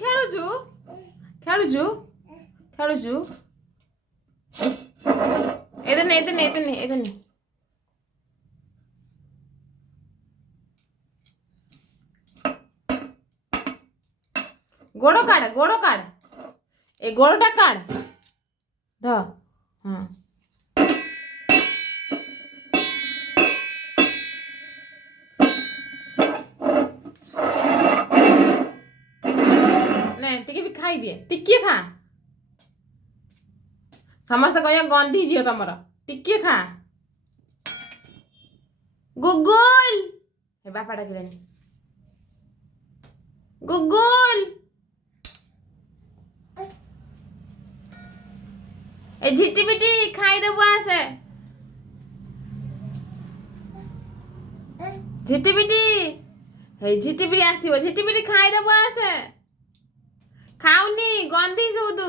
ଖେଳୁଛୁ ଖେଳୁଛୁ ଖେଳୁଛୁ ଏଦେ ଗୋଡ଼ କାଢ଼ ଏ ଗୋଡ଼ଟା କାଢ଼ ଧ ହଁ ନେ ଟିକେ ବି ଖାଇଦିଏ ଟିକିଏ ଖା ସମସ୍ତେ କହିବେ ଗନ୍ଧି ଝିଅ ତମର ଟିକିଏ ଖା ଗୁଗୁଲ ଏ ବାପା ଡାକିଲେଣି ଗୁଗୁଲ ଏ ଝିଟି ପିଟି ଖାଇଦେବୁ ଆସେ ଝିଟି ପିଟି ହେଇ ଝିଟି ପିଟି ଆସିବ ଝିଟି ପିଟି ଖାଇଦେବୁ ଆସେ ଖାଉନି ଗନ୍ଧି ସୁଦୁ